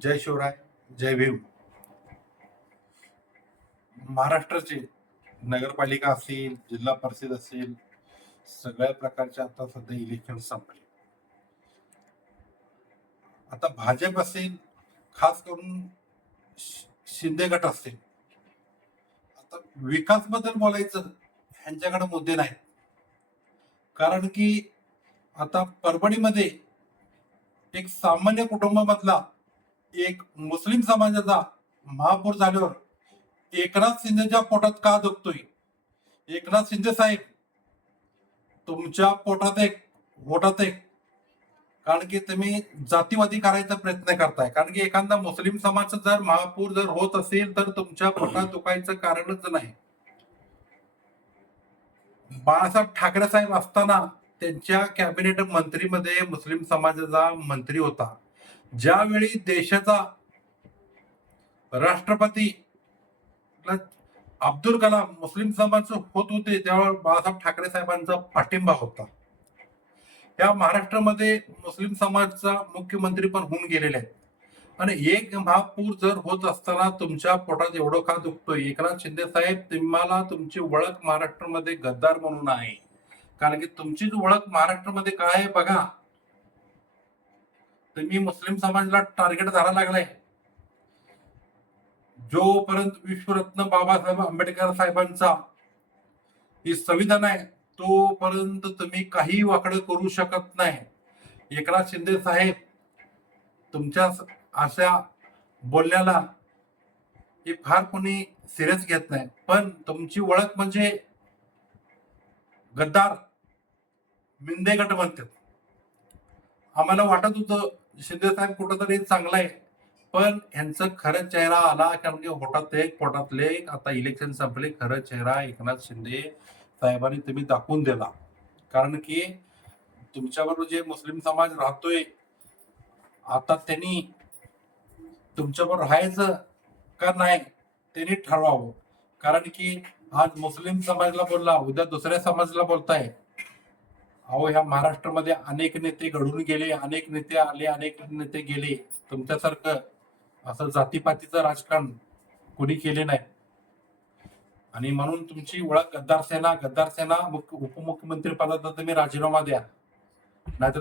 जय शिवराय जय भीम. महाराष्ट्राचे नगरपालिका असेल जिल्हा परिषद असेल सगळ्या प्रकारचे आता सध्या इलेक्शन संपले. आता भाजप असेल खास करून शिंदे गट असेल. आता विकासबद्दल बोलायचं ह्यांच्याकडे मुद्दे नाहीत. कारण की आता परभणीमध्ये एक सामान्य कुटुंबामधला एक मुस्लिम समाजाचा महापौर झाल्यावर एकनाथ शिंदेच्या पोटात का दुखतोय? एकनाथ शिंदे साहेब तुमच्या पोटात एक पोटात एक. कारण की तुम्ही जातीवादी करायचा प्रयत्न करताय. कारण की एखादा मुस्लिम समाज जर महापूर जर होत असेल तर तुमच्या पोटात दुखायचं कारणच नाही. बाळासाहेब ठाकरे साहेब असताना त्यांच्या कॅबिनेट मंत्रीमध्ये मुस्लिम समाजाचा मंत्री होता. ज्यावेळी देशाचा राष्ट्रपती अब्दुल कलाम मुस्लिम समाज होत होते त्यावेळी बाळासाहेब ठाकरे साहेबांचा पाठिंबा होता. या महाराष्ट्रामध्ये मुस्लिम समाजचा मुख्यमंत्री पण होऊन गेलेले आहेत. आणि एक महापूर जर होत असताना तुमच्या पोटात एवढं का दुखतोय? एकनाथ शिंदे साहेब तुम्हाला तुमची ओळख महाराष्ट्रामध्ये गद्दार म्हणून आहे. कारण की तुमची जी ओळख महाराष्ट्रामध्ये काय आहे बघा. तुम्ही मुस्लिम समाजाला टार्गेट धरा लागलाय. जोपर्यंत विश्वरत्न बाबासाहेब आंबेडकर साहेबांचा हे संविधान आहे तोपर्यंत तुम्ही काही वाकडं करू शकत नाही. एकनाथ शिंदे साहेब तुमच्या अशा बोलण्याला हे फार कोणी सिरियस घेत नाही. पण तुमची ओळख म्हणजे गद्दार मिंदे गट म्हणतात. आम्हाला वाटत होतं शिंदेसाहेब कुठंतरी चांगला आहे. पण ह्यांचा खरं चेहरा आला कारण की होटात एक पोटातले एक आता इलेक्शन संपले खरं चेहरा एकनाथ शिंदे साहेबांनी तुम्ही दाखवून दिला. कारण की तुमच्याबरोबर जे मुस्लिम समाज राहतोय आता त्यांनी तुमच्याबरोबर राहायचं का नाही त्यांनी ठरवावं. कारण की आज मुस्लिम समाजला बोलला उद्या दुसऱ्या समाजला बोलताय. अहो ह्या महाराष्ट्रामध्ये अनेक नेते घडून गेले अनेक नेते आले अनेक नेते गेले. तुमच्यासारखं असं जातीपातीचं राजकारण कोणी केले नाही. आणि म्हणून तुमची ओळख गद्दार सेना गद्दार सेना मुख्य उपमुख्यमंत्री पदाचा तुम्ही राजीनामा द्या. नाहीतर